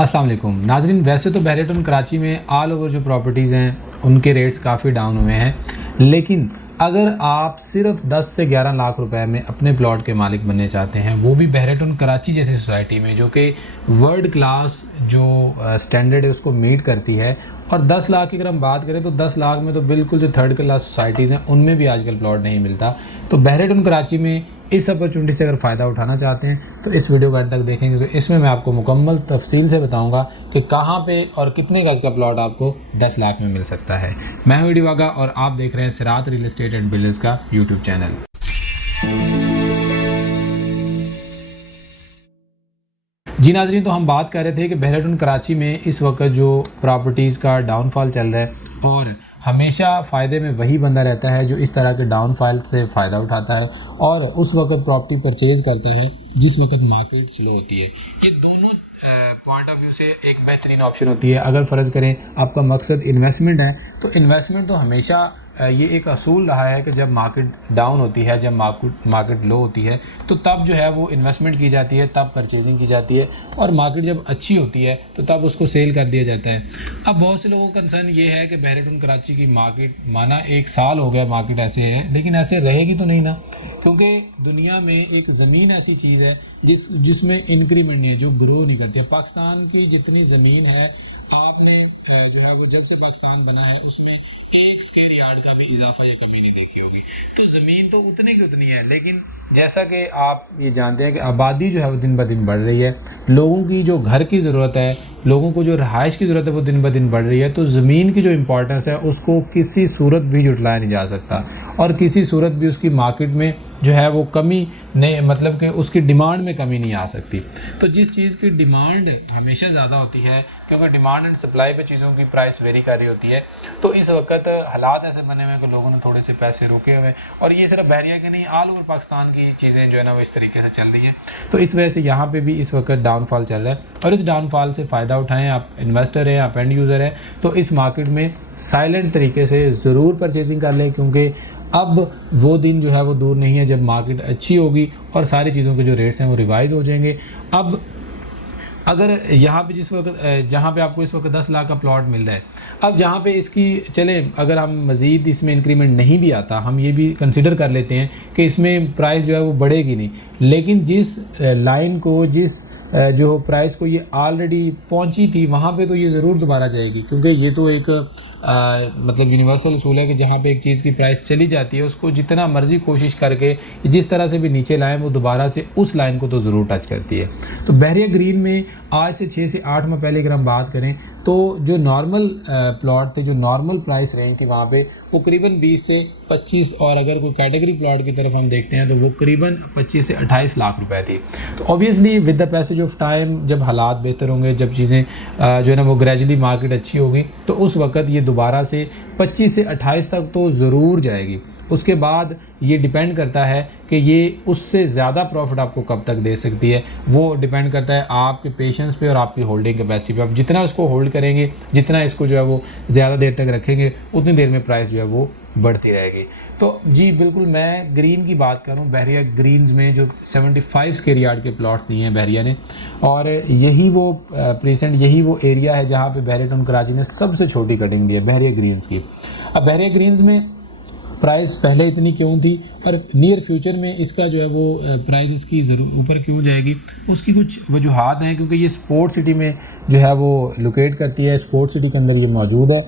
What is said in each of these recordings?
अस्सलाम वालेकुम नाजरीन। वैसे तो बहरिया कराची में ऑल ओवर जो प्रॉपर्टीज़ हैं उनके रेट्स काफ़ी डाउन हुए हैं, लेकिन अगर आप सिर्फ 10 से 11 लाख रुपए में अपने प्लॉट के मालिक बनने चाहते हैं, वो भी बहरिया कराची जैसी सोसाइटी में जो कि वर्ल्ड क्लास जो स्टैंडर्ड है उसको मीट करती है, और 10 लाख की अगर हम बात करें तो 10 लाख में तो बिल्कुल जो थर्ड क्लास सोसाइटीज़ हैं उनमें भी आजकल प्लॉट नहीं मिलता। तो बहरिया कराची में इस अपॉर्चुनिटी से अगर फ़ायदा उठाना चाहते हैं तो इस वीडियो को अंत तक देखेंगे, क्योंकि इसमें मैं आपको मुकम्मल तफसील से बताऊंगा कि कहाँ पे और कितने गज का प्लॉट आपको 10 लाख में मिल सकता है। मैं हूं वागा और आप देख रहे हैं सिरात रियल एस्टेट एंड बिल्डर्स का यूट्यूब चैनल। जी नाजरीन, तो हम बात कर रहे थे कि बहरिया कराची में इस वक्त जो प्रॉपर्टीज़ का डाउनफॉल चल रहा है, और हमेशा फ़ायदे में वही बंदा रहता है जो इस तरह के डाउनफॉल से फ़ायदा उठाता है और उस वक्त प्रॉपर्टी परचेज़ करता है जिस वक्त मार्केट स्लो होती है। ये दोनों पॉइंट ऑफ व्यू से एक बेहतरीन ऑप्शन होती है। अगर फ़र्ज़ करें आपका मकसद इन्वेस्टमेंट है, तो इन्वेस्टमेंट तो हमेशा ये एक असूल रहा है कि जब मार्केट डाउन होती है, जब मार्केट लो होती है, तो तब जो है वो इन्वेस्टमेंट की जाती है, तब परचेजिंग की जाती है, और मार्केट जब अच्छी होती है तो तब उसको सेल कर दिया जाता है। अब बहुत से लोगों का कंसर्न ये है कि बहरिया कराची की मार्केट, माना 1 साल हो गया मार्केट ऐसे है, लेकिन ऐसे रहेगी तो नहीं ना, क्योंकि दुनिया में एक ज़मीन ऐसी चीज़ है जिसमें इंक्रीमेंट नहीं है, जो ग्रो नहीं करती है। पाकिस्तान की जितनी ज़मीन है, आपने जो है वो जब से पाकिस्तान बना है उसमें 1 स्क्वायर यार्ड का भी इजाफा या कमी नहीं देखी होगी। तो ज़मीन तो उतनी की उतनी है, लेकिन जैसा कि आप ये जानते हैं कि आबादी जो है वो दिन ब दिन बढ़ रही है, लोगों की जो घर की ज़रूरत है, लोगों को जो रहाइश की ज़रूरत है वो दिन ब दिन बढ़ रही है। तो ज़मीन की जो इम्पोर्टेंस है उसको किसी सूरत भी जुटलाया नहीं जा सकता, और किसी सूरत भी उसकी मार्केट में जो है वो कमी नहीं, मतलब कि उसकी डिमांड में कमी नहीं आ सकती। तो जिस चीज़ की डिमांड हमेशा ज़्यादा होती है, क्योंकि डिमांड एंड सप्लाई पे चीज़ों की प्राइस वेरी कर रही होती है, तो इस वक्त हालात ऐसे बने हुए हैं कि लोगों ने थोड़े से पैसे रोके हुए, और ये सिर्फ बहरिया के नहीं, ऑल ओवर पाकिस्तान की चीज़ें जो है ना वो इस तरीके से चल रही है। तो इस वजह से यहाँ पे भी इस वक्त डाउनफॉल चल रहा है, और इस डाउनफॉल से फ़ायदा उठाएँ। आप इन्वेस्टर हैं, आप एंड यूज़र हैं, तो इस मार्केट में साइलेंट तरीके से ज़रूर परचेजिंग कर लें, क्योंकि अब वो दिन जो है वो दूर नहीं है जब मार्केट अच्छी होगी और सारी चीज़ों के जो रेट्स हैं वो रिवाइज़ हो जाएंगे। अब अगर यहाँ पे जिस वक्त जहाँ पे आपको इस वक्त 10 लाख का प्लॉट मिल रहा है, अब जहाँ पे इसकी चलें, अगर हम मज़ीद इसमें इंक्रीमेंट नहीं भी आता, हम ये भी कंसिडर कर लेते हैं कि इसमें प्राइस जो है वो बढ़ेगी नहीं, लेकिन जिस लाइन को, जिस जो प्राइस को ये ऑलरेडी पहुंची थी, वहाँ पे तो ये ज़रूर दोबारा जाएगी, क्योंकि ये तो एक मतलब यूनिवर्सल असूल है कि जहाँ पे एक चीज़ की प्राइस चली जाती है उसको जितना मर्ज़ी कोशिश करके जिस तरह से भी नीचे लाएं, वो दोबारा से उस लाइन को तो ज़रूर टच करती है। तो बहरिया ग्रीन में आज से 6 से 8 माह पहले अगर हम बात करें तो जो नॉर्मल प्लॉट थे, जो नॉर्मल प्राइस रेंज थी वहाँ पे वो करीबन 20 से 25, और अगर कोई कैटेगरी प्लॉट की तरफ हम देखते हैं तो वो करीबन 25 से 28 लाख रुपए थी। तो obviously with the passage of time, जब हालात बेहतर होंगे, जब चीज़ें जो है ना वो ग्रेजुअली मार्केट अच्छी होगी, तो उस वक्त ये दोबारा से 25 से 28 तक तो ज़रूर जाएगी। उसके बाद ये डिपेंड करता है कि ये उससे ज़्यादा प्रॉफिट आपको कब तक दे सकती है। वो डिपेंड करता है आपके पेशेंस पे और आपकी होल्डिंग कैपेसिटी पे। आप जितना इसको होल्ड करेंगे, जितना इसको जो है वो ज़्यादा देर तक रखेंगे, उतनी देर में प्राइस जो है वो बढ़ती रहेगी। तो जी बिल्कुल, मैं ग्रीन की बात करूं, बहरिया ग्रीन्स में जो 75 स्क्वायर यार्ड के प्लॉट्स दिए हैं बहरिया ने, और यही वो प्रेजेंट यही वो एरिया है जहाँ पे बहरिया कराची ने सबसे छोटी कटिंग दी है बहरिया ग्रीन्स की। अब बहरिया ग्रीन्स में प्राइस पहले इतनी क्यों थी, और नियर फ्यूचर में इसका जो है वो प्राइस इसकी ज़रूर ऊपर क्यों जाएगी, उसकी कुछ वजूहात हैं। क्योंकि ये स्पोर्ट सिटी में जो है वो लोकेट करती है, स्पोर्ट सिटी के अंदर ये मौजूद है,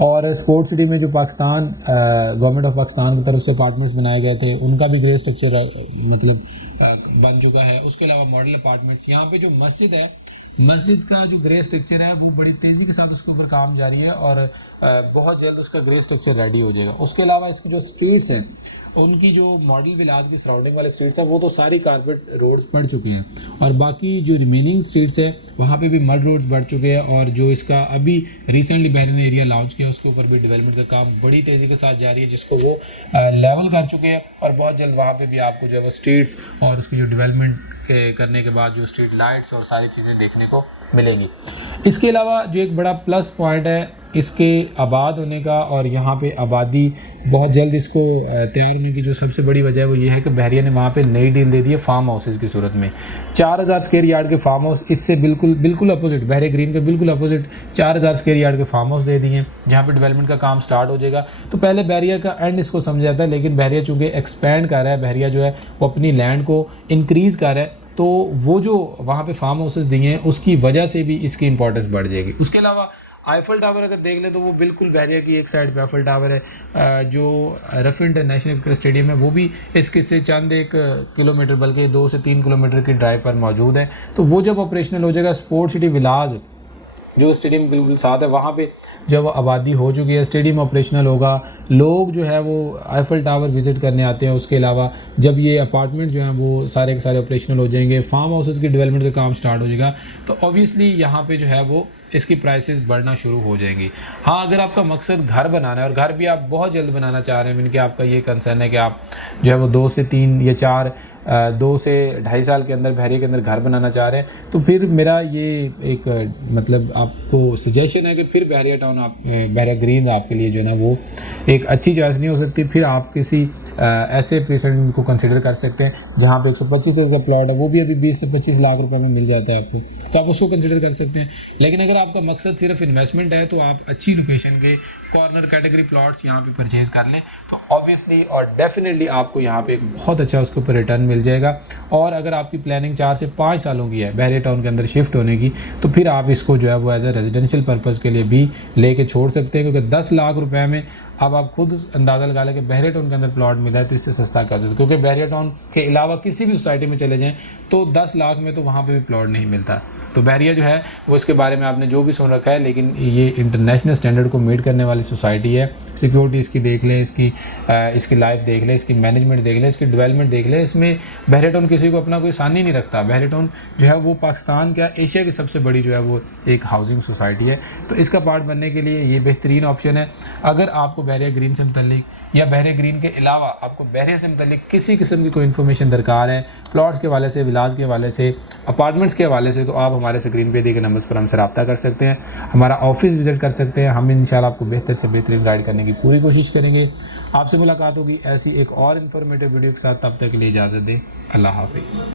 और स्पोर्ट सिटी में जो पाकिस्तान गवर्नमेंट ऑफ पाकिस्तान की तरफ से अपार्टमेंट्स बनाए गए थे, उनका भी ग्रे स्ट्रक्चर मतलब बन चुका है। उसके अलावा मॉडल अपार्टमेंट्स, यहाँ पे जो मस्जिद है, मस्जिद का जो ग्रे स्ट्रक्चर है वो बड़ी तेज़ी के साथ उसके ऊपर काम जारी है, और बहुत जल्द उसका ग्रे स्ट्रक्चर रेडी हो जाएगा। उसके अलावा इसकी जो स्ट्रीट्स हैं, उनकी जो मॉडल विलास की सराउंडिंग वाले स्ट्रीट्स हैं, वो तो सारी कारपेट रोड्स पड़ चुके हैं, और बाकी जो रिमेनिंग स्ट्रीट्स है वहाँ पे भी मड रोड्स बढ़ चुके हैं। और जो इसका अभी रिसेंटली बहरिया ने एरिया लॉन्च किया, उसके ऊपर भी डेवलपमेंट का काम बड़ी तेज़ी के साथ जारी है, जिसको वो लेवल कर चुके हैं, और बहुत जल्द वहाँ पे भी आपको जो है वो स्ट्रीट्स और उसकी जो डेवलपमेंट करने के बाद जो स्ट्रीट लाइट्स और सारी चीज़ें देखने को मिलेंगी। इसके अलावा जो एक बड़ा प्लस पॉइंट है इसके आबाद होने का और यहाँ पे आबादी बहुत जल्द इसको तैयार होने की जो सबसे बड़ी वजह है वो ये है कि बहरिया ने वहाँ पे नई डील दे दी है फार्म हाउसेज़ की सूरत में। 4000 स्क्वायर यार्ड के फार्म हाउस, इससे बिल्कुल अपोजिट, बहरिया ग्रीन के बिल्कुल अपोजिट 4000 स्क्वायर यार्ड के फार्म हाउस दे दिए हैं जहाँ पे डेवलपमेंट का काम स्टार्ट हो जाएगा। तो पहले बहरिया का एंड इसको समझा जाता है, लेकिन बहरिया चूँकि एक्सपैंड कर रहा है, बहरिया जो है वो अपनी लैंड को इंक्रीज़ कर रहा है, तो वो जो वहाँ पे फार्म हाउसेस दिए हैं उसकी वजह से भी इसकी इंपॉर्टेंस बढ़ जाएगी। उसके अलावा आईफल टावर अगर देख लें तो वो बिल्कुल बहरिया की एक साइड पे आईफल टावर है, जो रफ़ी इंटरनेशनल क्रिकेट स्टेडियम है वो भी इसके से चंद एक किलोमीटर बल्कि 2 से 3 किलोमीटर की ड्राइव पर मौजूद है। तो वो जब ऑपरेशनल हो जाएगा, स्पोर्ट्स सिटी विलाज जो स्टेडियम बिल्कुल साथ है, वहाँ पे जब आबादी हो चुकी है, स्टेडियम ऑपरेशनल होगा, लोग जो है वो आईफल टावर विज़िट करने आते हैं। उसके अलावा जब ये अपार्टमेंट जो हैं वो सारे के सारे ऑपरेशनल हो जाएंगे, फार्म हाउसेस की डेवलपमेंट का काम स्टार्ट हो जाएगा, तो ऑब्वियसली यहाँ पे जो है वो इसकी प्राइसेस बढ़ना शुरू हो जाएंगी। हाँ, अगर आपका मकसद घर बनाना है और घर भी आप बहुत जल्द बनाना चाह रहे हैं, मीन कि आपका ये कंसर्न है कि आप जो है वो 2 से 3 या 4 2 से 2.5 साल के अंदर बहरिया के अंदर घर बनाना चाह रहे हैं, तो फिर मेरा ये एक मतलब आपको सजेशन है कि फिर बहरिया टाउन बहरिया ग्रीन आपके लिए जो है ना वो एक अच्छी चॉइस नहीं हो सकती। फिर आप किसी ऐसे प्लेसमेंट को कंसिडर कर सकते हैं जहाँ पे 125 का प्लॉट है, वो भी अभी 20 से 25 लाख रुपए में मिल जाता है आपको, तो आप उसको कंसिडर कर सकते हैं। लेकिन अगर आपका मकसद सिर्फ इन्वेस्टमेंट है तो आप अच्छी लोकेशन के कॉर्नर कैटेगरी प्लॉट्स यहाँ पे परचेज़ कर लें, तो ऑब्वियसली और डेफिनेटली आपको यहाँ पे एक बहुत अच्छा उसके ऊपर रिटर्न मिल जाएगा। और अगर आपकी प्लानिंग 4 से 5 सालों की है बहरिया टाउन के अंदर शिफ्ट होने की, तो फिर आप इसको जो है वो एज ए रेजिडेंशियल पर्पज़ के लिए भी लेके छोड़ सकते हैं, क्योंकि 10 लाख रुपए में अब आप खुद अंदाज़ा लगा लें कि बहरिया टाउन के अंदर प्लॉट मिला है तो इससे सस्ता कर सकते, क्योंकि बहरिया टाउन के अलावा किसी भी सोसाइटी में चले जाएं तो 10 लाख में तो वहाँ पे भी प्लॉट नहीं मिलता। तो बहरिया जो है वो इसके बारे में आपने जो भी सुन रखा है, लेकिन ये इंटरनेशनल स्टैंडर्ड को मीट करने वाली सोसाइटी है। सिक्योरिटी इसकी देख लें, इसकी लाइफ देख लें, इसकी मैनेजमेंट देख लें, इसकी डेवलपमेंट देख लें, इसमें बहरिया टाउन किसी को अपना कोई सानी नहीं रखता। बहरिया टाउन जो है वो पाकिस्तान क्या एशिया की सबसे बड़ी जो है वो एक हाउसिंग सोसाइटी है, तो इसका पार्ट बनने के लिए ये बेहतरीन ऑप्शन है। अगर आपको बहरिया ग्रीन से मुतल्लिक या बहरिया ग्रीन के अलावा आपको बहरिया से मुतल्लिक किसी किस्म की कोई इन्फॉर्मेशन दरकार है, प्लॉट्स के हवाले से, विलाज के हवाले से, अपार्टमेंट्स के हवाले से, तो आप हमारे स्क्रीन पे दिए गए नंबर्स पर हमसे रब्ता कर सकते हैं, हमारा ऑफिस विजिट कर सकते हैं। हम इंशाल्लाह आपको बेहतर से बेहतरीन गाइड करने की पूरी कोशिश करेंगे। आपसे मुलाकात होगी ऐसी एक और इन्फॉर्मेटिव वीडियो के साथ, तब तक के लिए इजाज़त दें। अल्लाह हाफिज़।